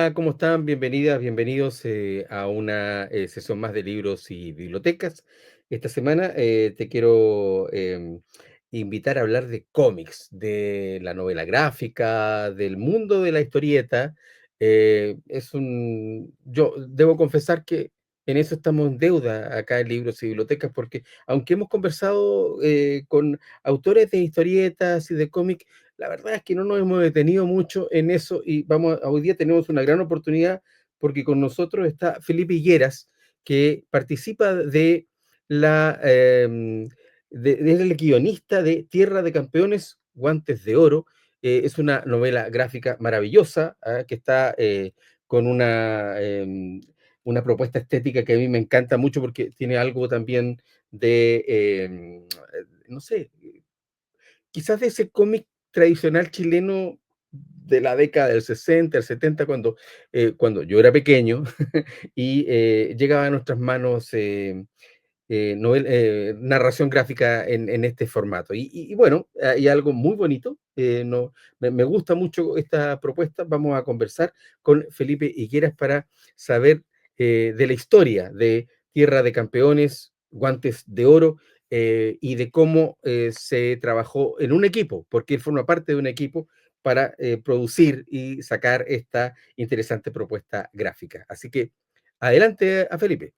Hola, ¿cómo están? Bienvenidas, bienvenidos a una sesión más de libros y bibliotecas. Esta semana te quiero invitar a hablar de cómics, de la novela gráfica, del mundo de la historieta. Yo debo confesar que en eso estamos en deuda acá en libros y bibliotecas, porque aunque hemos conversado con autores de historietas y de cómics, la verdad es que no nos hemos detenido mucho en eso y hoy día tenemos una gran oportunidad porque con nosotros está Felipe Higueras, que participa de es el guionista de Tierra de Campeones, Guantes de Oro. Es una novela gráfica maravillosa, que está con una propuesta estética que a mí me encanta mucho porque tiene algo también no sé, quizás de ese cómic tradicional chileno de la década del 60, el 70, cuando yo era pequeño y llegaba a nuestras manos narración gráfica en este formato. Y bueno, hay algo muy bonito. No, me gusta mucho esta propuesta. Vamos a conversar con Felipe Higueras para saber de la historia de Tierra de Campeones, Guantes de Oro, y de cómo se trabajó en un equipo, porque él forma parte de un equipo para producir y sacar esta interesante propuesta gráfica. Así que adelante a Felipe.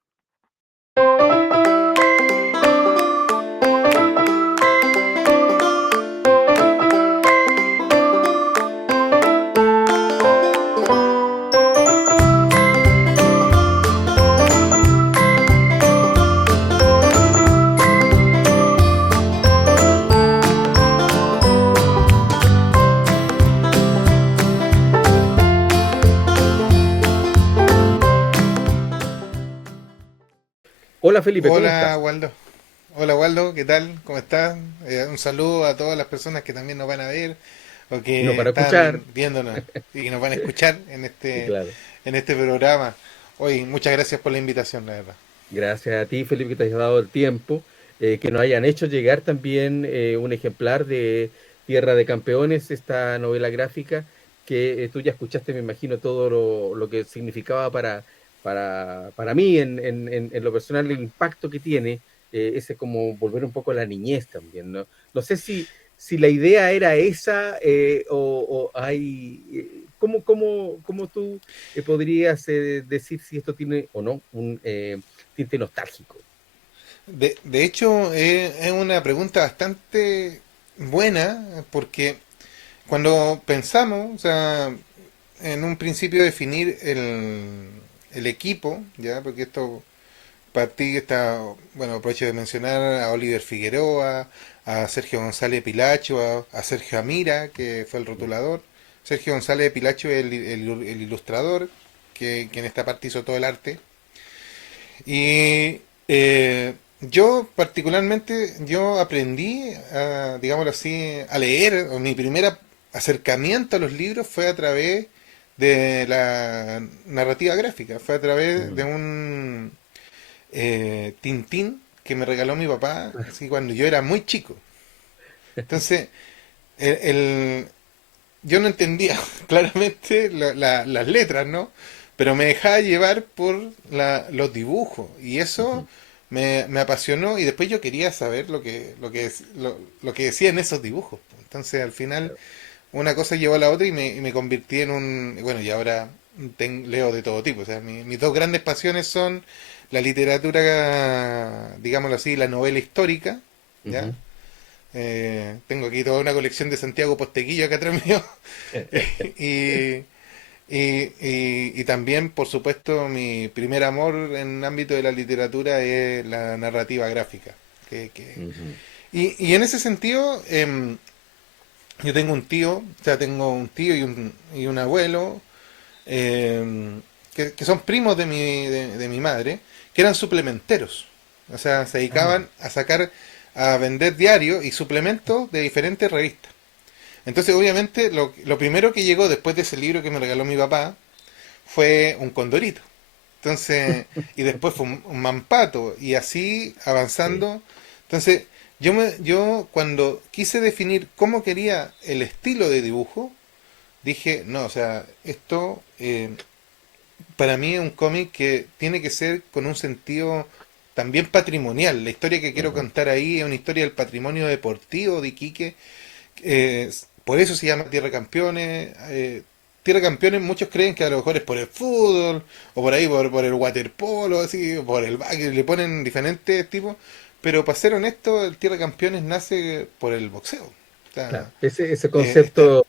Hola Felipe, ¿cómo Hola estás? Waldo, hola Waldo, ¿qué tal? ¿Cómo estás? Un saludo a todas las personas que también nos van a ver o Y no que para escuchar, están viéndonos y que nos van a escuchar claro. en este programa. Hoy, muchas gracias por la invitación, la verdad. Gracias a ti, Felipe, que te hayas dado el tiempo, que nos hayan hecho llegar también un ejemplar de Tierra de Campeones, esta novela gráfica, que tú ya escuchaste, me imagino, todo lo que significaba para mí en lo personal, el impacto que tiene, ese como volver un poco a la niñez también, ¿no? No sé si la idea era esa o hay... ¿cómo tú podrías decir si esto tiene o no un tinte nostálgico? De hecho, es una pregunta bastante buena porque cuando pensamos, o sea, en un principio definir el equipo, ¿ya? Porque esto partí está, bueno, aprovecho de mencionar a Oliver Figueroa, a Sergio González Pilacho, a Sergio Amira, que fue el rotulador. Sergio González Pilacho es el ilustrador, que en esta parte hizo todo el arte. Y yo particularmente, yo aprendí, digámoslo así, a leer, o mi primer acercamiento a los libros fue a través de la narrativa gráfica, fue a través de Mm. un Tintín que me regaló mi papá así cuando yo era muy chico. Entonces, el, el- yo no entendía claramente las letras, ¿no? Pero me dejaba llevar por los dibujos y eso Ujú. me apasionó y después yo quería saber lo que decían esos dibujos. Entonces, al final, Claro. una cosa llevó a la otra y me convertí en bueno, y ahora leo de todo tipo. O sea, mis dos grandes pasiones son la literatura, digámoslo así, la novela histórica, ¿ya? Ujú. Tengo aquí toda una colección de Santiago Posteguillo acá atrás mío. y, y también, por supuesto, mi primer amor en el ámbito de la literatura es la narrativa gráfica. Ujú. Y en ese sentido, yo tengo un tío, o sea, tengo un tío y un abuelo, que son primos de mi madre, que eran suplementeros. O sea, se Ah, dedicaban a vender diarios y suplementos de diferentes revistas. Entonces, obviamente, lo primero que llegó después de ese libro que me regaló mi papá fue un condorito. Entonces, y después fue un mampato, y así sí. avanzando. Entonces, yo cuando quise definir cómo quería el estilo de dibujo, dije, no, o sea, esto para mí es un cómic que tiene que ser con un sentido también patrimonial. La historia que quiero Ujú. contar ahí es una historia del patrimonio deportivo de Iquique. Por eso se llama Tierra de Campeones. Tierra de Campeones muchos creen que a lo mejor es por el fútbol, o por ahí por el waterpolo, así, o por el básquet, le ponen diferentes tipos. Pero para ser honesto, el Tierra de Campeones nace por el boxeo. O Claro, sea, ese está, concepto,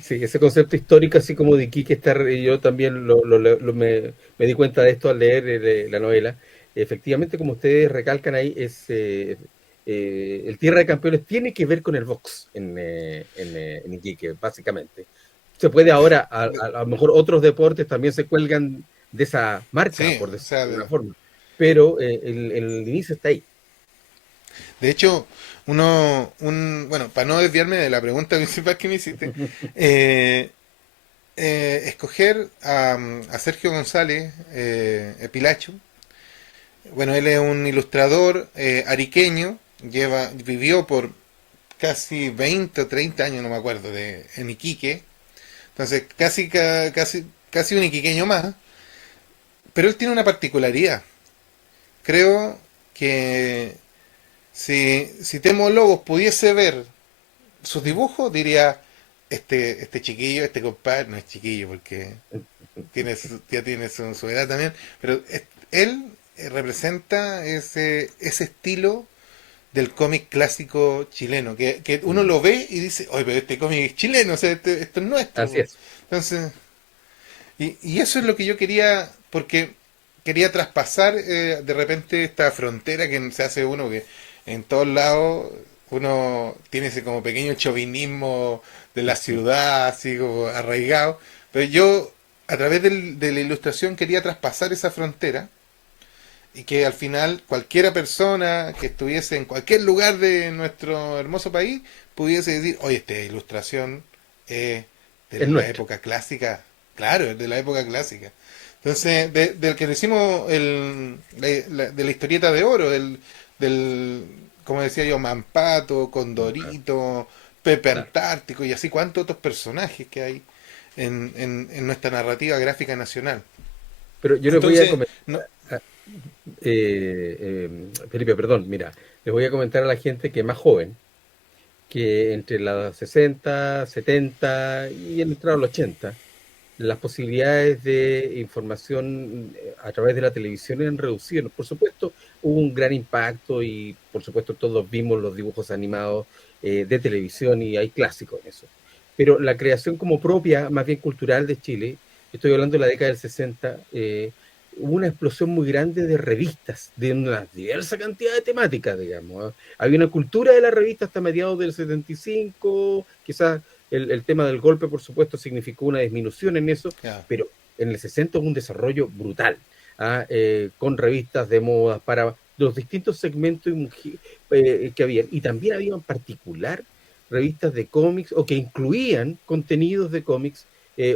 sí, ese concepto histórico, así como de Iquique, yo también me di cuenta de esto al leer la novela. Efectivamente, como ustedes recalcan ahí, el Tierra de Campeones tiene que ver con el box en Iquique, básicamente. Se puede claro, ahora, a lo mejor otros deportes también se cuelgan de esa marca, sí, por o decirlo sea, de alguna forma, pero el inicio está ahí. de hecho, bueno, para no desviarme de la pregunta principal que me hiciste, eh, escoger a Sergio González, Pilacho. Bueno, él es un ilustrador ariqueño, vivió por casi 20 o 30 años, no me acuerdo, en Iquique. Entonces, casi un iquiqueño más. Pero él tiene una particularidad. Creo que si Temo Lobos pudiese ver sus dibujos, diría, este chiquillo, este compadre, no es chiquillo porque ya tiene su edad también, pero él representa ese estilo del cómic clásico chileno, que uno Mm, lo ve y dice, oye, pero este cómic es chileno, o sea, esto es nuestro. así Po". es. Entonces, y eso es lo que yo quería, porque quería traspasar de repente esta frontera que se hace uno, que en todos lados uno tiene ese como pequeño chauvinismo de la ciudad, así como arraigado, pero yo a través de la ilustración quería traspasar esa frontera y que al final cualquiera persona que estuviese en cualquier lugar de nuestro hermoso país pudiese decir, oye, esta ilustración es de Es la nuestro. época clásica, claro, es de la época clásica. Entonces, del que decimos de la historieta de oro, como decía yo, Mampato, Ah, Condorito, Pepe claro. Antártico y así cuántos otros personajes que hay en nuestra narrativa gráfica nacional. Pero yo les voy a Entonces, comentar, no, Felipe, perdón, mira, les voy a comentar a la gente que es más joven, que entre las 60, 70 y en entrado a los 80, las posibilidades de información a través de la televisión eran reducidas. Por supuesto, hubo un gran impacto y por supuesto todos vimos los dibujos animados de televisión y hay clásicos en eso. Pero la creación como propia, más bien cultural de Chile, estoy hablando de la década del 60, hubo una explosión muy grande de revistas, de una diversa cantidad de temáticas, digamos. ¿Ah? Había una cultura de la revista hasta mediados del 75, quizás el tema del golpe, por supuesto, significó una disminución en eso, ya, pero en el 60 hubo un desarrollo brutal, ¿ah? Con revistas de moda para los distintos segmentos que había. Y también había en particular revistas de cómics o que incluían contenidos de cómics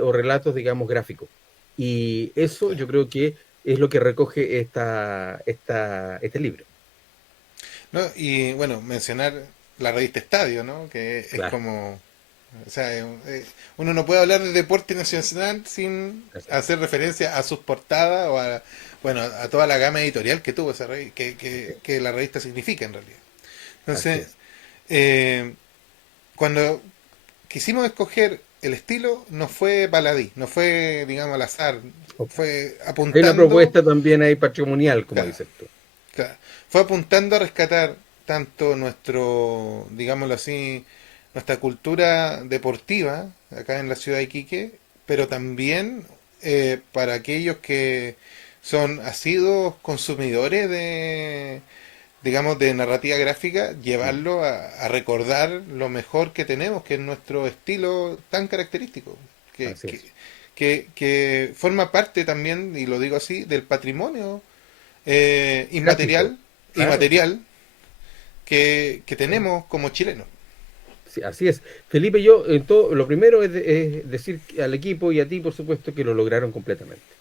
o relatos, digamos, gráficos. Y eso claro. yo creo que es lo que recoge este libro. ¿No? Y bueno, mencionar la revista Estadio, ¿no? Que es Claro, como, o sea, uno no puede hablar de deporte nacional sin así es. hacer referencia a sus portadas o a, bueno, a toda la gama editorial que tuvo esa revista, Sí, que la revista significa en realidad. así Entonces, es. eh, cuando quisimos escoger el estilo, no fue baladí, no fue, digamos, al azar, Ok. fue Hay una apuntando, propuesta también ahí patrimonial, como claro, dices tú. claro, fue apuntando a rescatar tanto nuestro, digámoslo así, nuestra cultura deportiva acá en la ciudad de Iquique, pero también para aquellos que son asiduos consumidores de, digamos, de narrativa gráfica, Mm, llevarlo a recordar lo mejor que tenemos, que es nuestro estilo tan característico, que, así que, es. que forma parte también, y lo digo así, del patrimonio Gráfico, inmaterial y claro. material que Sí. tenemos como chilenos. Sí, así es. Felipe, yo en todo, lo primero es decir al equipo y a ti, por supuesto, que lo lograron completamente.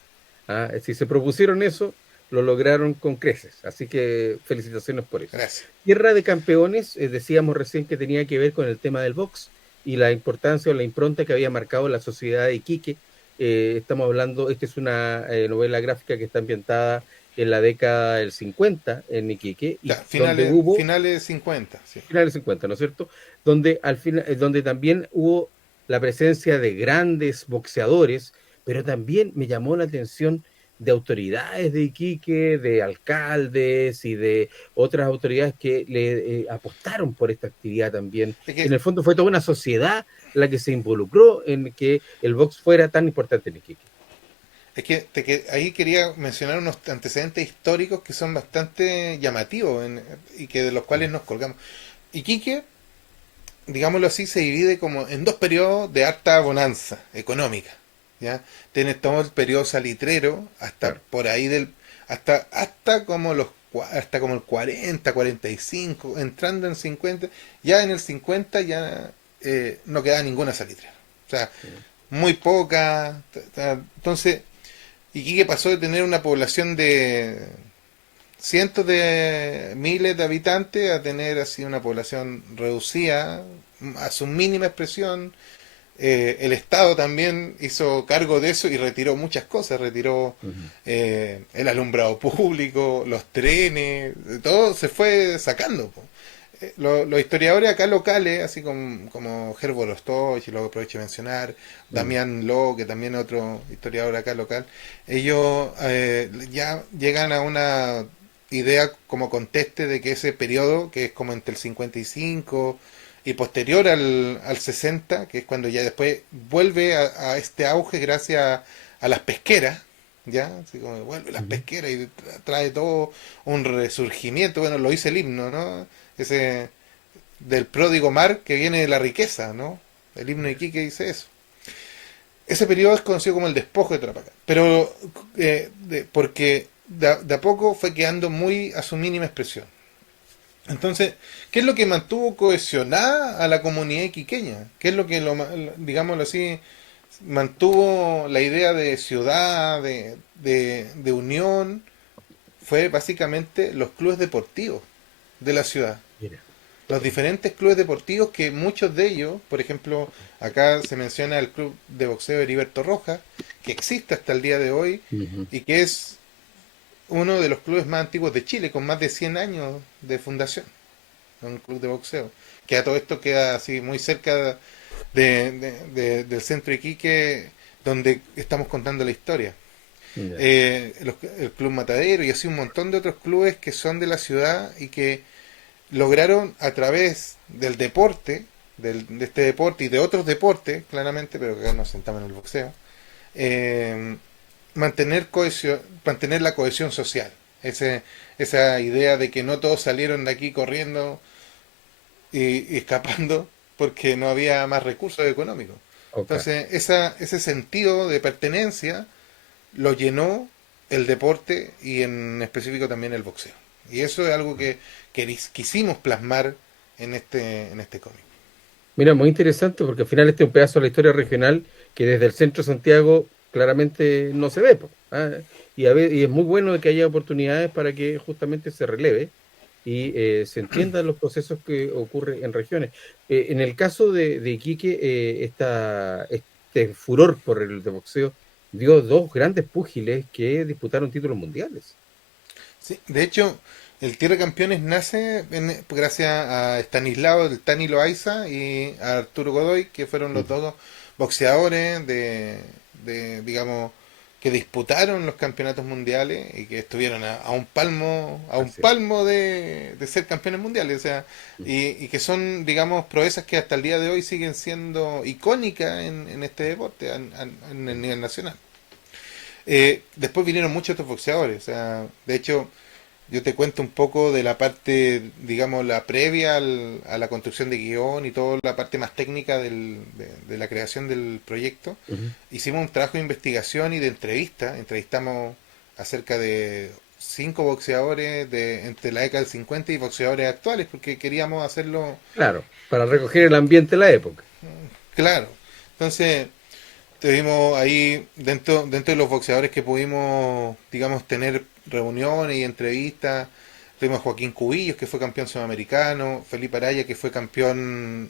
¿Ah? Si se propusieron eso, lo lograron con creces. Así que felicitaciones por eso. Gracias. Tierra de Campeones, decíamos recién que tenía que ver con el tema del box y la importancia o la impronta que había marcado la sociedad de Iquique estamos hablando, esta es una novela gráfica que está ambientada en la década del 50 en Iquique, y Ya, donde finales, hubo, finales 50, sí. finales 50, ¿no es cierto? Donde, al final, donde también hubo la presencia de grandes boxeadores, pero también me llamó la atención de autoridades de Iquique, de alcaldes y de otras autoridades que le apostaron por esta actividad también. Es En que, el fondo fue toda una sociedad la que se involucró en que el box fuera tan importante en Iquique. ahí quería mencionar unos antecedentes históricos que son bastante llamativos y que de los cuales nos colgamos. Iquique, digámoslo así, se divide como en dos periodos de alta bonanza económica. ¿Ya? Tienes todo el periodo salitrero hasta Claro. por ahí hasta como hasta como el 40, 45, entrando en 50, ya en el 50 ya no queda ninguna salitrera. O sea, muy poca. Entonces, Iquique pasó de tener una población de cientos de miles de habitantes a tener así una población reducida a su mínima expresión. El Estado también hizo cargo de eso y retiró muchas cosas, retiró Ujú. el alumbrado público, los trenes, todo se fue sacando. Po. Los historiadores acá locales, así como Gerbo Rostoch, y lo aprovecho de mencionar, Mm. Damián Lo, que también es otro historiador acá local, ellos ya llegan a una idea como conteste de que ese periodo, que es como entre el 55 y posterior al 60, que es cuando ya después vuelve a este auge gracias a las pesqueras, ¿ya? Así como vuelve las Ujú. pesqueras y trae todo un resurgimiento, bueno, lo dice el himno, ¿no? Ese del pródigo mar que viene de la riqueza, ¿no? El himno de Iquique dice eso. Ese periodo es conocido como el despojo de Tarapacá, pero porque de a poco fue quedando muy a su mínima expresión. Entonces, ¿qué es lo que mantuvo cohesionada a la comunidad iquiqueña? ¿Qué es lo que, digámoslo así, mantuvo la idea de ciudad, de unión? Fue básicamente los clubes deportivos de la ciudad. Mira. Los diferentes clubes deportivos que muchos de ellos, por ejemplo, acá se menciona el club de boxeo Heriberto Rojas, que existe hasta el día de hoy Ujú. y que es uno de los clubes más antiguos de Chile, con más de 100 años de fundación, un club de boxeo, que a todo esto queda así muy cerca del centro de Iquique, donde estamos contando la historia. Ya. El Club Matadero y así un montón de otros clubes que son de la ciudad y que lograron a través del deporte, de este deporte y de otros deportes, claramente, pero que acá nos sentamos en el boxeo, eh, mantener la cohesión social. Esa idea de que no todos salieron de aquí corriendo y escapando porque no había más recursos económicos. Ok. Entonces, ese sentido de pertenencia lo llenó el deporte y en específico también el boxeo. Y eso es algo que quisimos plasmar en este cómic. Mira, muy interesante porque al final este es un pedazo de la historia regional que desde el centro de Santiago claramente no se ve, po, ¿ah? Y es muy bueno que haya oportunidades para que justamente se releve y se entiendan los procesos que ocurren en regiones. En el caso de Iquique, este furor por el de boxeo dio dos grandes púgiles que disputaron títulos mundiales. Sí, de hecho, el Tierra de Campeones nace gracias a Stanislao el Tani Loaiza y a Arturo Godoy, que fueron los Ujú. dos boxeadores digamos, que disputaron los campeonatos mundiales y que estuvieron a un Así es. palmo de ser campeones mundiales, o sea, Ujú. y que son, digamos, proezas que hasta el día de hoy siguen siendo icónicas en este deporte, en el nivel nacional. Después vinieron muchos otros boxeadores, o sea, de hecho, yo te cuento un poco de la parte, digamos, la previa a la construcción de guión y toda la parte más técnica de la creación del proyecto. Ujú. Hicimos un trabajo de investigación y de entrevista. Entrevistamos a cerca de 5 boxeadores entre la década del 50 y boxeadores actuales porque queríamos hacerlo Claro, para recoger el ambiente de la época. claro. Entonces, tuvimos ahí, dentro de los boxeadores que pudimos, digamos, tener reuniones y entrevistas, tuvimos a Joaquín Cubillos, que fue campeón sudamericano, Felipe Araya, que fue campeón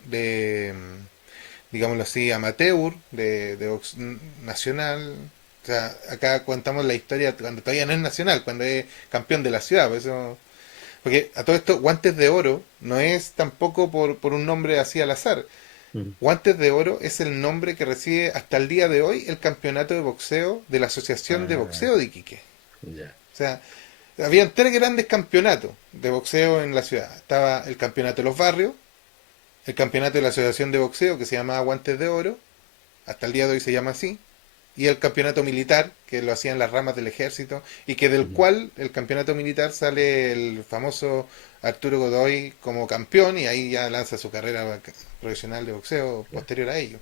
digámoslo así, amateur, de box nacional. O sea, acá contamos la historia cuando todavía no es nacional, cuando es campeón de la ciudad. Por eso, porque a todo esto, Guantes de Oro no es tampoco por un nombre así al azar. Mm, Guantes de Oro es el nombre que recibe hasta el día de hoy el campeonato de boxeo de la Asociación de ah, Boxeo de Iquique. ya. O sea, habían tres grandes campeonatos de boxeo en la ciudad. Estaba el campeonato de los barrios, el campeonato de la Asociación de Boxeo que se llamaba Guantes de Oro, hasta el día de hoy se llama así, y el campeonato militar que lo hacían las ramas del ejército y que del Ujú. cual el campeonato militar sale el famoso Arturo Godoy como campeón y ahí ya lanza su carrera profesional de boxeo Claro. posterior a ello.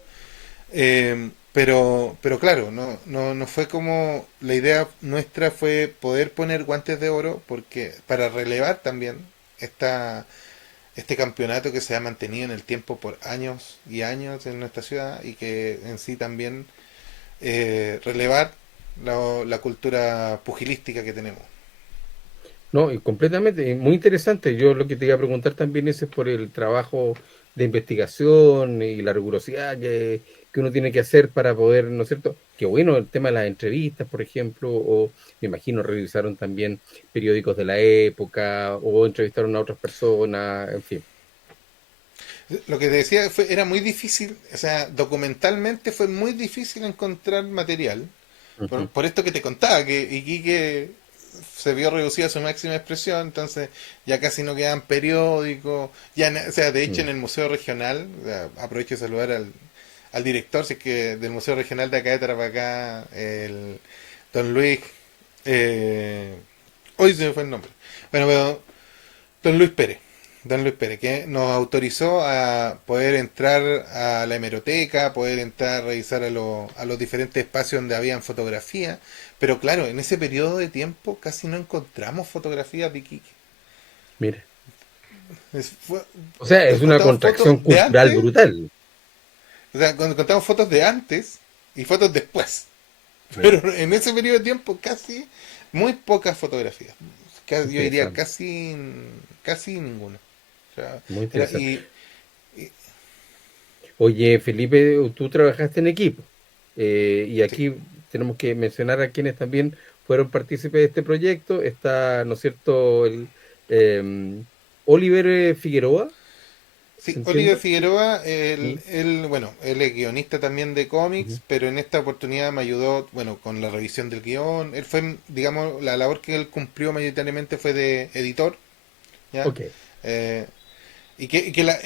Pero claro, no fue como la idea nuestra fue poder poner Guantes de Oro porque para relevar también esta, este campeonato que se ha mantenido en el tiempo por años y años en nuestra ciudad y que en sí también relevar la cultura pugilística que tenemos. No, y completamente, muy interesante. Yo lo que te iba a preguntar también es por el trabajo de investigación y la rigurosidad que uno tiene que hacer para poder, ¿no es cierto? Que bueno, el tema de las entrevistas, por ejemplo, o me imagino revisaron también periódicos de la época, o entrevistaron a otras personas, en fin. Lo que te decía era muy difícil, o sea, documentalmente fue muy difícil encontrar material. Ujú, Por esto que te contaba, que Iquique se vio reducida a su máxima expresión, entonces ya casi no quedan periódicos. Ya, o sea, de hecho mm. en el Museo Regional, o sea, aprovecho de saludar al director, si es que del Museo Regional de acá de Tarapacá, el don Luis, eh, hoy se me fue el nombre. Bueno, pero don Luis Pérez. Don Luis Pérez, que nos autorizó a poder entrar a la hemeroteca, poder entrar a revisar a los diferentes espacios donde habían fotografías. Pero claro, en ese periodo de tiempo casi no encontramos fotografías de Iquique. Mira, Fue, o sea, es una encontramos contracción fotos de cultural antes, brutal. o sea, cuando encontramos fotos de antes y fotos después. Mira, Pero en ese periodo de tiempo casi muy pocas fotografías. Yo diría interesante, casi ninguna. O sea, muy era, interesante. Oye, Felipe, tú trabajaste en equipo, y sí, aquí tenemos que mencionar a quienes también fueron partícipes de este proyecto. Está, ¿no es cierto?, el Oliver Figueroa, sí, Oliver entiendo. Figueroa, Y, bueno, él es guionista también de cómics, ujú. pero en esta oportunidad me ayudó, bueno, con la revisión del guión. Él fue, digamos, la labor que él cumplió mayoritariamente fue de editor, ¿ya? Ok, Eh,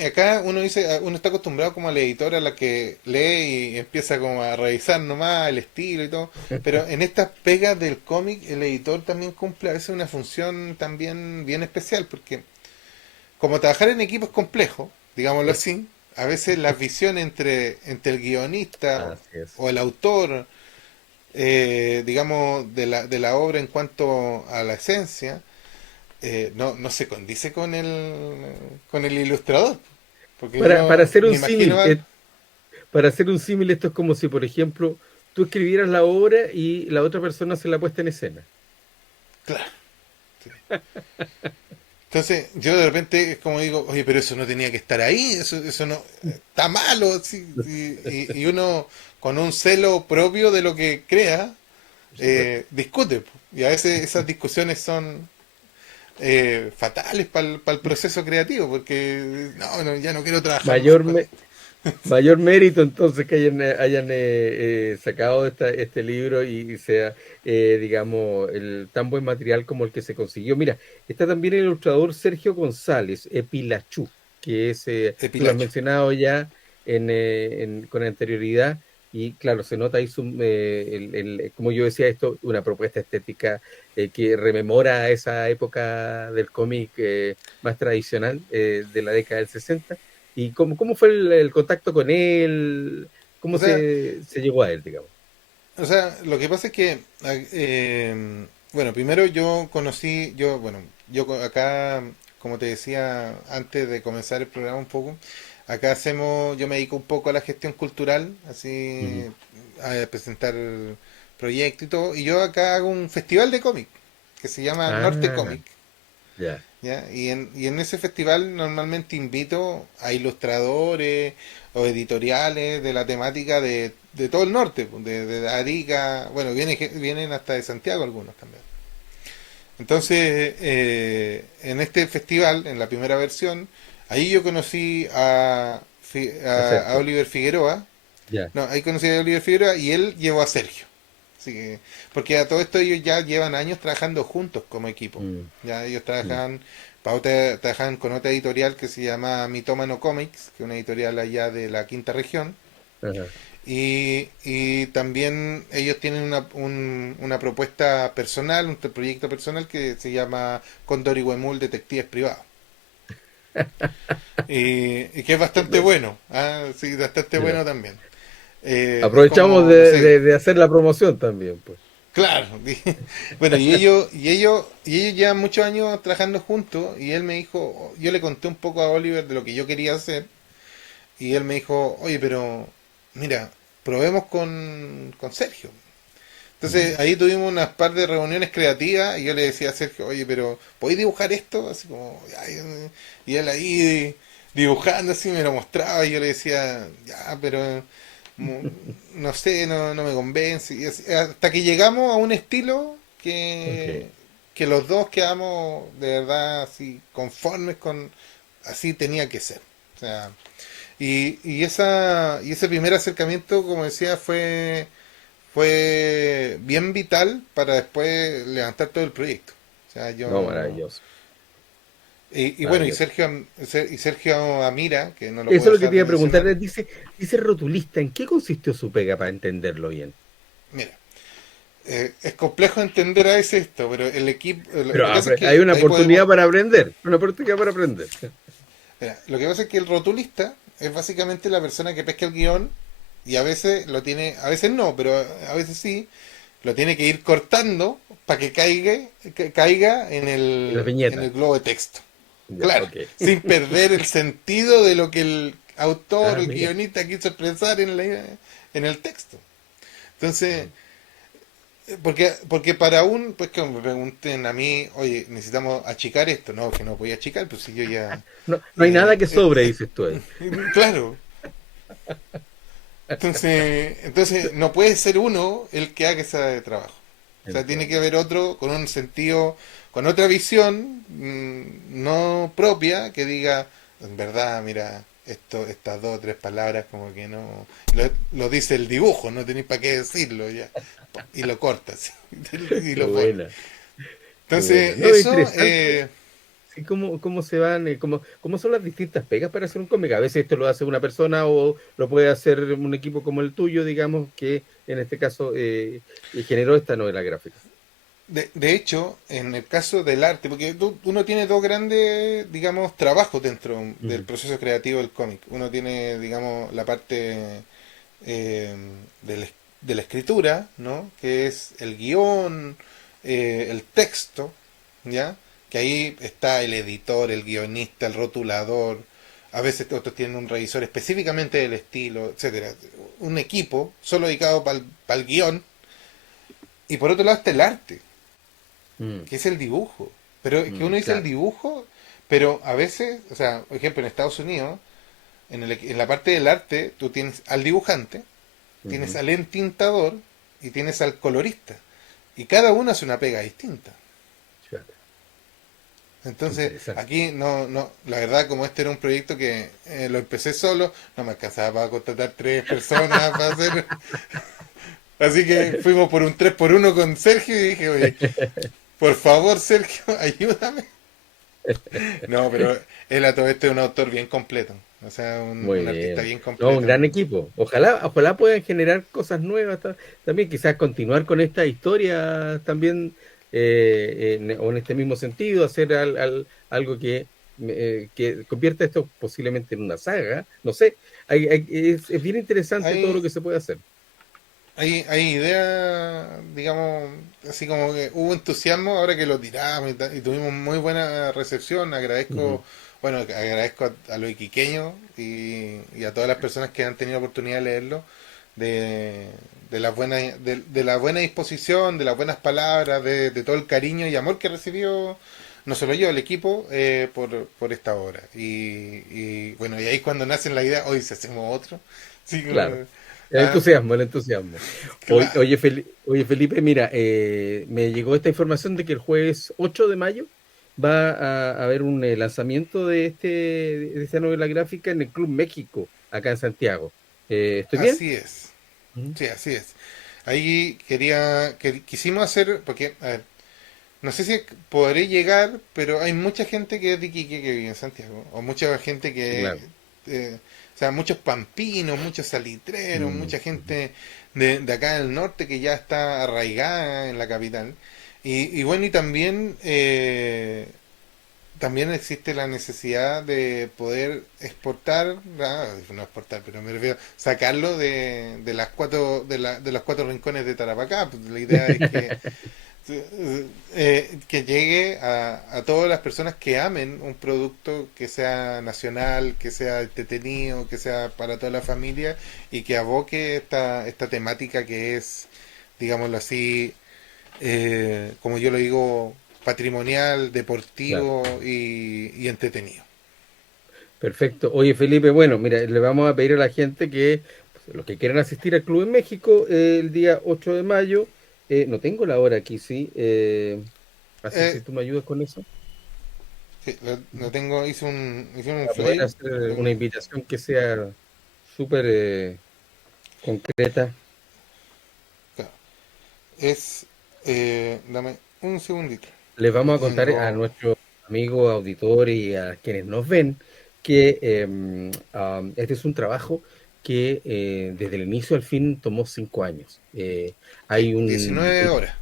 acá uno dice, uno está acostumbrado como al editor a la que lee y empieza como a revisar nomás el estilo y todo, pero en estas pegas del cómic el editor también cumple a veces una función también bien especial, porque como trabajar en equipo es complejo, digámoslo sí, así, a veces la visión entre el guionista así es. o el autor, digamos, de la obra en cuanto a la esencia, no se condice con el ilustrador. Porque Para uno, hacer me un imagino, símil, para hacer un símil, esto es como si, por ejemplo, tú escribieras la obra y la otra persona se la puesta en escena. claro. Sí. Entonces, yo de repente es como digo, oye, pero eso no tenía que estar ahí, eso no, está malo, sí, y uno con un celo propio de lo que crea, Por supuesto. discute, po. Y a veces esas discusiones son fatales para el proceso creativo, porque ya no quiero trabajar más Mayor, con esto. Mayor mérito entonces que hayan sacado este libro y sea, digamos, el tan buen material como el que se consiguió. Mira, está también el ilustrador Sergio González, Pilachú, que es, tú lo has Epilacho. mencionado ya con anterioridad, y claro, se nota ahí, como yo decía, esto, una propuesta estética que rememora esa época del cómic más tradicional de la década del 60. ¿Y cómo fue el contacto con él? ¿Cómo O sea, se llegó a él, digamos? lo que pasa es que, bueno, primero bueno, acá, como te decía antes de comenzar el programa un poco, acá yo me dedico un poco a la gestión cultural, Ujú. así, a presentar proyectos y todo, y yo acá hago un festival de cómic que se llama Norte Ah, Cómic. Ya, ¿Ya? Y en ese festival normalmente invito a ilustradores o editoriales de la temática de todo el norte, pues, de Arica, bueno, vienen hasta de Santiago algunos también. Entonces, en este festival, en la primera versión, ahí yo conocí a a Sergio. Oliver Figueroa. Ya. No, ahí conocí a Oliver Figueroa y él llevó a Sergio. Así que, porque a todo esto ellos ya llevan años trabajando juntos como equipo. Mm, Ya ellos mm, trabajan con otra editorial que se llama Mitómano Comics, que es una editorial allá de la quinta región. ajá. Y también ellos tienen una propuesta personal, un proyecto personal que se llama Cóndor y Huemul Detectives Privados. Y que es bastante bueno, ¿ah? Sí, bastante Ya. bueno también. Es Aprovechamos como, no sé, de hacer la promoción también, pues. claro. Bueno, y ellos llevan muchos años trabajando juntos y él me dijo, yo le conté un poco a Oliver de lo que yo quería hacer y él me dijo, oye, pero mira, probemos con Sergio. Mm. Entonces ahí tuvimos unas par de reuniones creativas y yo le decía a Sergio, oye, pero ¿podéis dibujar esto? Así como, "Ay", y él ahí dibujando así me lo mostraba y yo le decía, ya, pero mo- no sé, no me convence. Hasta que llegamos a un estilo Ok. que los dos quedamos de verdad así conformes con, así tenía que ser. O sea, y ese primer acercamiento, como decía, fue bien vital para después levantar todo el proyecto. O sea, No, yo... maravilloso, Y bueno, y maravilloso. Sergio Amira, que no lo Eso puedo es lo que dejar te de iba a preguntar. mencionar, Dice rotulista, ¿en qué consistió su pega para entenderlo bien? mira, es complejo entender a veces esto, pero el equipo, Pero lo que pasa es hay que una ahí oportunidad podemos, para aprender, una oportunidad para aprender. mira, lo que pasa es que el rotulista es básicamente la persona que pesca el guión y a veces lo tiene, a veces no, pero a veces sí, lo tiene que ir cortando para que caiga en Y las el viñetas. globo de texto. Ya, Claro, ok. sin perder el sentido de lo que el autor, Ah, el mira. guionista quiso expresar en el texto. Entonces, porque pues que me pregunten a mí, oye, necesitamos achicar esto, no, que no voy a achicar, pues si yo ya, No, no hay nada eh, que eh, sobre, eh, dices tú ahí. claro, entonces no puede ser uno el que haga ese trabajo. O sea, tiene que Entiendo. haber otro con un sentido, con otra visión no propia que diga, en verdad, mira, estas dos o tres palabras como que no... Lo dice el dibujo, no tenéis para qué decirlo ya. Y lo cortas y Qué lo pones. buena, qué buena. Entonces, No, es eso, interesante. Sí, cómo se van, cómo son las distintas pegas para hacer un cómic. A veces esto lo hace una persona o lo puede hacer un equipo como el tuyo, digamos, que en este caso generó esta novela gráfica. de hecho, en el caso del arte, porque uno tiene dos grandes, digamos, trabajos dentro del Ujú. proceso creativo del cómic. Uno tiene, digamos, la parte eh, de la escritura, ¿no? Que es el guión, el texto, ¿ya? Que ahí está el editor, el guionista, el rotulador. A veces otros tienen un revisor específicamente del estilo, etcétera. Un equipo solo dedicado para el guión. Y por otro lado está el arte, Mm, que es el dibujo. Pero es que uno dice el claro. dibujo, pero a veces, o sea, por ejemplo, en Estados Unidos, en la parte del arte, tú tienes al dibujante, tienes Ujú. al entintador y tienes al colorista. Y cada uno hace una pega distinta. Fíjate, qué Entonces, interesante. aquí la verdad, como este era un proyecto que lo empecé solo, no me alcanzaba para contratar tres personas para hacer. Así que fuimos por un 3x1 con Sergio y dije, oye, por favor, Sergio, ayúdame. No, pero él a todo esto es un autor bien completo. O sea, Muy un artista bien. bien No, un completo. gran equipo. Ojalá puedan generar cosas nuevas también, quizás continuar con esta historia también, o en este mismo sentido, hacer algo que convierta esto posiblemente en una saga. No sé, es bien interesante todo lo Hay, que se puede hacer. hay ideas, digamos, así como que hubo entusiasmo ahora que lo tiramos y tuvimos muy buena recepción. Ujú. Agradezco a los iquiqueños y a todas las personas que han tenido oportunidad de leerlo, de, de de la buena disposición, de las buenas palabras, de todo el cariño y amor que recibió no solo yo, el equipo, por esta obra. Bueno, y ahí es cuando nace la idea, hoy si hacemos otro. Sí, Claro. El ah, entusiasmo, el entusiasmo. claro. Oye, Felipe, mira, me llegó esta información de que el jueves 8 de mayo va a haber un lanzamiento de esta novela gráfica en el Club México, acá en Santiago. ¿Estoy bien? Así es. Ujú. Sí, así es. Ahí quisimos hacer, porque, a ver, no sé si podré llegar, pero hay mucha gente que es de Iquique que vive en Santiago, o mucha gente Sí, que, claro. o sea, muchos pampinos, muchos salitreros, Mm, mucha ujú. gente de acá del norte que ya está arraigada en la capital. Y bueno, y también, también existe la necesidad de poder exportar, no exportar, pero me refiero, sacarlo de las de los cuatro rincones de Tarapacá. Pues la idea es que llegue a todas las personas que amen un producto que sea nacional, que sea entretenido, que sea para toda la familia y que aboque esta temática que es, digámoslo así, como yo lo digo, patrimonial, Claro. deportivo y entretenido. Perfecto. Oye, Felipe, bueno, mira, le vamos a pedir a la gente que, pues, los que quieran asistir al Club en México el día 8 de mayo, no tengo la hora aquí, sí. Así Eh, si tú me ayudas con eso, sí, ujú, lo tengo, hice un para poder flyer, hacer lo una tengo. invitación que sea súper concreta. Claro. Es, dame un segundito. Les vamos a contar a Tengo, nuestros amigos auditores y a quienes nos ven que este es un trabajo que desde el inicio al fin tomó 5 años. sí, Hay 19 horas.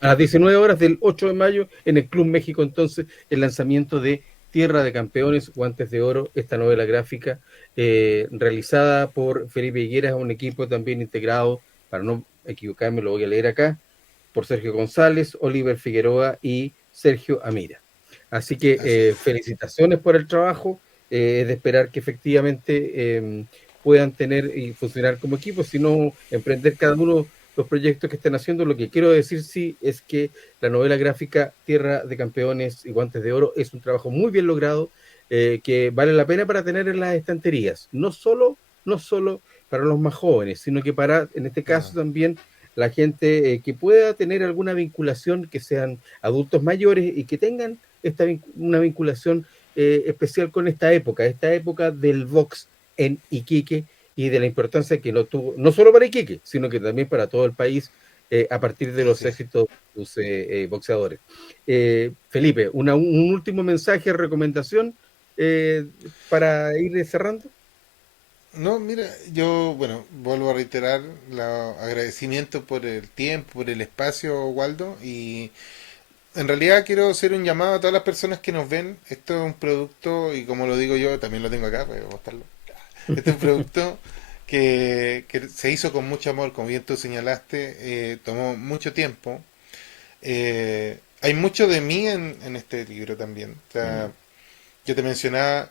a las 19 horas del 8 de mayo en el Club México, entonces, el lanzamiento de Tierra de Campeones, Guantes de Oro, esta novela gráfica realizada por Felipe Higueras, un equipo también integrado, para no equivocarme, lo voy a leer acá, por Sergio González, Oliver Figueroa y Sergio Amira. Así que Así es. felicitaciones por el trabajo, es de esperar que efectivamente puedan tener y funcionar como equipo, sino emprender cada uno los proyectos que están haciendo. Lo que quiero decir sí es que la novela gráfica Tierra de Campeones y Guantes de Oro es un trabajo muy bien logrado, que vale la pena para tener en las estanterías, no solo para los más jóvenes, sino que para, en este Ah, caso también, la gente que pueda tener alguna vinculación, que sean adultos mayores y que tengan una vinculación especial con esta época del box en Iquique y de la importancia que no tuvo, no solo para Iquique, sino que también para todo el país a partir de los así es. éxitos de los boxeadores. Felipe, un último mensaje, recomendación eh, para ir cerrando. No, mira, yo, bueno, vuelvo a reiterar el agradecimiento por el tiempo, por el espacio, Waldo, y en realidad quiero hacer un llamado a todas las personas que nos ven. Esto es un producto, y como lo digo yo, también lo tengo acá, voy a mostrarlo. Este es un producto que se hizo con mucho amor, como bien tú señalaste, tomó mucho tiempo. Hay mucho de mí en este libro también. O sea, Mm, yo te mencionaba,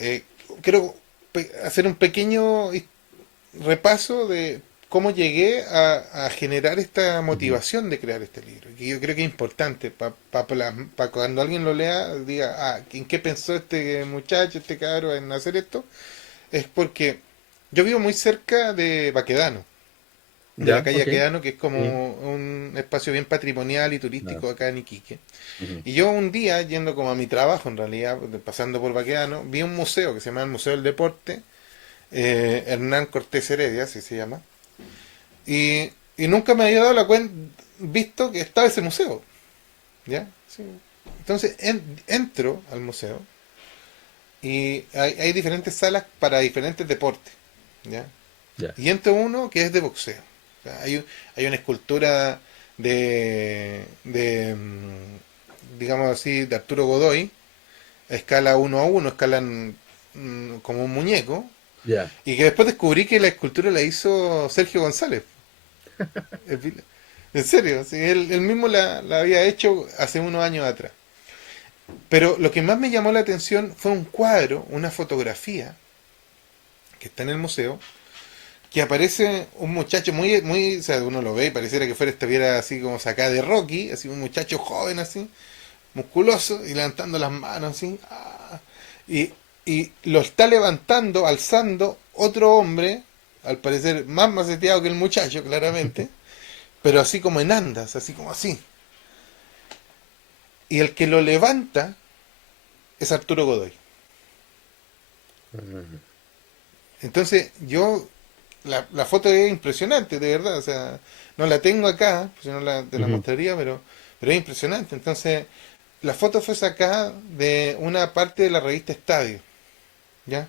eh, quiero hacer un pequeño repaso de cómo llegué a generar esta ujú. motivación de crear este libro. Que yo creo que es importante para cuando alguien lo lea, diga, ah, ¿en qué pensó este muchacho, este cabro en hacer esto? Es porque yo vivo muy cerca de Baquedano, de la Ya, calle ok. Baquedano, que es Sí, como un espacio bien patrimonial y no, turístico acá en Iquique. ujú. Y yo un día, yendo como a mi trabajo en realidad, pasando por Baquedano, vi un museo que se llama el Museo del Deporte, Hernán Cortés Heredia, así se llama, y nunca me había dado la cuenta, visto que estaba ese museo, ¿ya? Sí. Entonces entro al museo y hay diferentes salas para diferentes deportes, ¿ya? Ya, Y entro uno que es de boxeo. O sea, hay una escultura digamos así, de Arturo Godoy, a escala 1 a 1, escala como un muñeco, ya. y que después descubrí que la escultura la hizo Sergio González. En serio, sí, él mismo la había hecho hace unos años atrás. Pero lo que más me llamó la atención fue un cuadro, una fotografía, que está en el museo, que aparece un muchacho muy, o sea, uno lo ve y pareciera que fuera estuviera así como sacada de Rocky, así un muchacho joven así, musculoso y levantando las manos así, y, y lo está levantando, alzando otro hombre, al parecer más maceteado que el muchacho, claramente, pero así como en andas, así como así. Y el que lo levanta es Arturo Godoy. Ujú. Entonces la foto es impresionante, de verdad, o sea, no la tengo acá, pues si no te la Ujú. mostraría, pero es impresionante. Entonces, la foto fue sacada de una parte de la revista Estadio, ¿ya?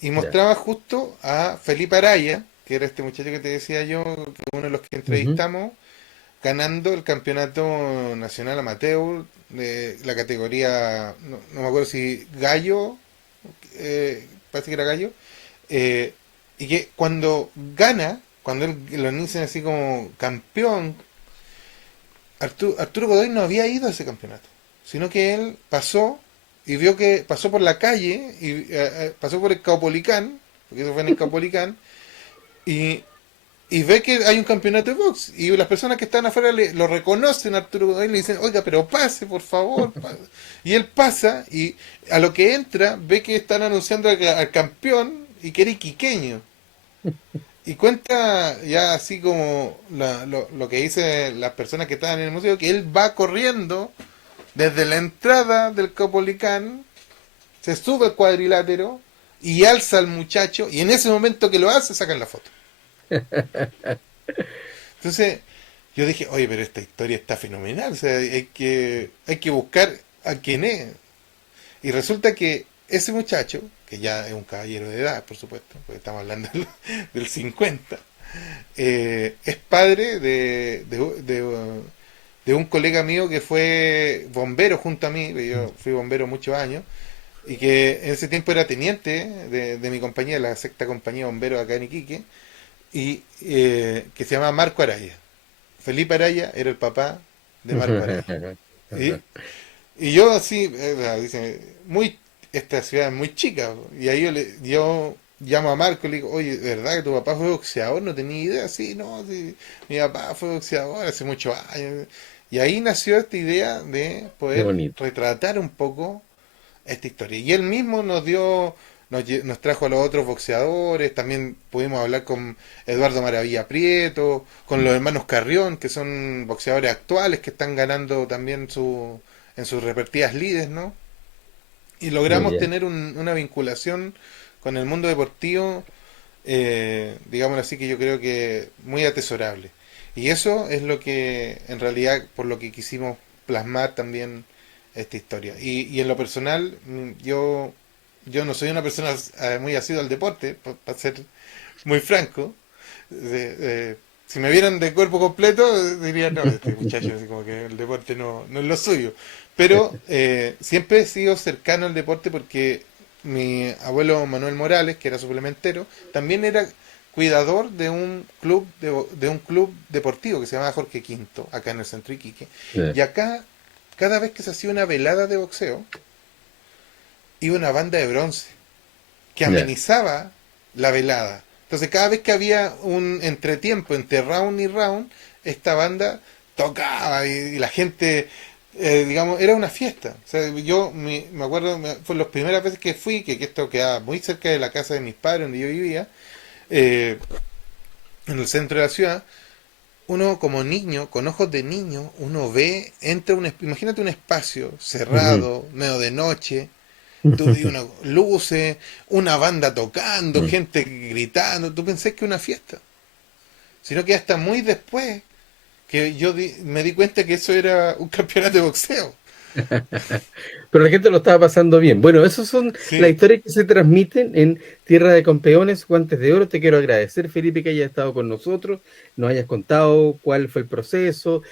Y Ya. mostraba justo a Felipe Araya, que era este muchacho que te decía yo, que uno de los que Ujú. entrevistamos, ganando el campeonato nacional amateur de la categoría, no me acuerdo si gallo, parece que era gallo, eh, y que cuando gana, cuando él lo anuncian así como campeón, Arturo Godoy no había ido a ese campeonato, sino que él pasó y vio que pasó por la calle y pasó por el Caupolicán, porque eso fue en el Caupolicán, y, y ve que hay un campeonato de box y las personas que están afuera lo reconocen a Arturo Godoy y le dicen, oiga, pero pase, por favor. Y él pasa y a lo que entra ve que están anunciando al campeón y que era iquiqueño. Y cuenta ya así como lo que dicen las personas que estaban en el museo, que él va corriendo desde la entrada del Copolicán, se sube al cuadrilátero y alza al muchacho y en ese momento que lo hace sacan la foto. Entonces yo dije, oye, pero esta historia está fenomenal, o sea, hay que buscar a quién es. Y resulta que ese muchacho, que ya es un caballero de edad, por supuesto, porque estamos hablando del 50, es padre de un colega mío que fue bombero junto a mí, yo fui bombero muchos años, y que en ese tiempo era teniente de mi compañía, la sexta compañía bombero acá en Iquique, y que se llama Marco Araya. Felipe Araya era el papá de Marco Araya. Y, y yo así, dice, esta ciudad es muy chica, y ahí yo llamo a Marco y le digo, oye, ¿verdad que tu papá fue boxeador? No tenía idea, sí, no, sí, mi papá fue boxeador hace muchos años. Y ahí nació esta idea de Qué poder bonito. retratar un poco esta historia. Y él mismo nos trajo a los otros boxeadores, también pudimos hablar con Eduardo Maravilla Prieto, con los hermanos Carrión, que son boxeadores actuales que están ganando también en sus repetidas lides, ¿no? Y Muy logramos bien. tener una vinculación con el mundo deportivo, digamos así, que yo creo que muy atesorable. Y eso es lo que, en realidad, por lo que quisimos plasmar también esta historia. Y en lo personal, yo no soy una persona muy asidua al deporte, para ser muy franco. Si me vieran de cuerpo completo, diría, no, este muchacho, así como que el deporte no es lo suyo. Pero siempre he sido cercano al deporte porque mi abuelo Manuel Morales, que era suplementero, también era cuidador de un club deportivo que se llamaba Jorge Quinto, acá en el centro de Iquique. Sí. Y acá, cada vez que se hacía una velada de boxeo, iba una banda de bronce que Ya. amenizaba la velada. Entonces cada vez que había un entretiempo entre round y round, esta banda tocaba y la gente, digamos, era una fiesta. O sea, me acuerdo, fue las primeras veces que fui, que esto quedaba muy cerca de la casa de mis padres, donde yo vivía, eh, en el centro de la ciudad. Uno como niño, con ojos de niño, uno ve, imagínate un espacio Ujú. cerrado, medio de noche, tú vi una luces, una banda tocando, Mm. gente gritando, tú pensás que es una fiesta, sino que hasta muy después que me di cuenta que eso era un campeonato de boxeo. Pero la gente lo estaba pasando bien. Bueno, esas son las Sí, historias que se transmiten en Tierra de Campeones, Guantes de Oro. Te quiero agradecer, Felipe, que hayas estado con nosotros, nos hayas contado cuál fue el proceso.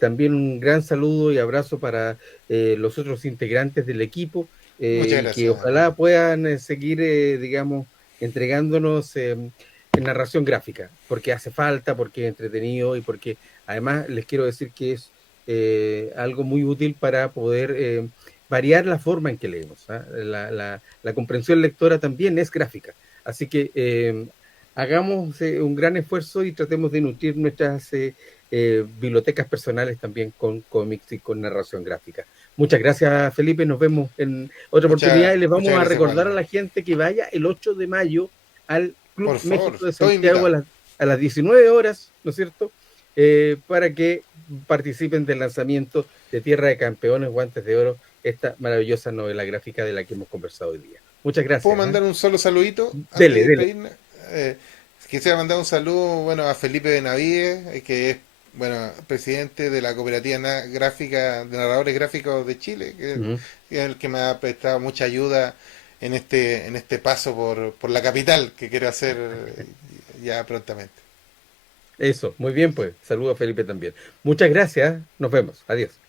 También un gran saludo y abrazo para los otros integrantes del equipo muchas y que gracias. ojalá puedan seguir, digamos, entregándonos en narración gráfica, porque hace falta, porque es entretenido y porque además les quiero decir que es algo muy útil para poder variar la forma en que leemos. ¿Ah? La comprensión lectora también es gráfica. Así que hagamos un gran esfuerzo y tratemos de nutrir nuestras bibliotecas personales también con cómics y con narración gráfica. Muchas gracias, Felipe. Nos vemos en otra oportunidad y les Muchas vamos a gracias, recordar a Waldo. la gente que vaya el 8 de mayo al Club Por favor, México de todo Santiago invitado. a las 19 horas, ¿no es cierto? Para que participen del lanzamiento de Tierra de Campeones, Guantes de Oro, esta maravillosa novela gráfica de la que hemos conversado hoy día. Muchas ¿Puedo gracias. ¿Eh? mandar un solo saludito antes Dele, de dele. despedirme? Eh, Quisiera mandar un saludo, bueno, a Felipe Benavides, que es, bueno, presidente de la cooperativa gráfica de narradores gráficos de Chile, Uh-huh. que es el que me ha prestado mucha ayuda en este paso por la capital que quiero hacer ya prontamente. Eso, muy bien, pues. Saludos a Felipe también. Muchas gracias. Nos vemos. Adiós.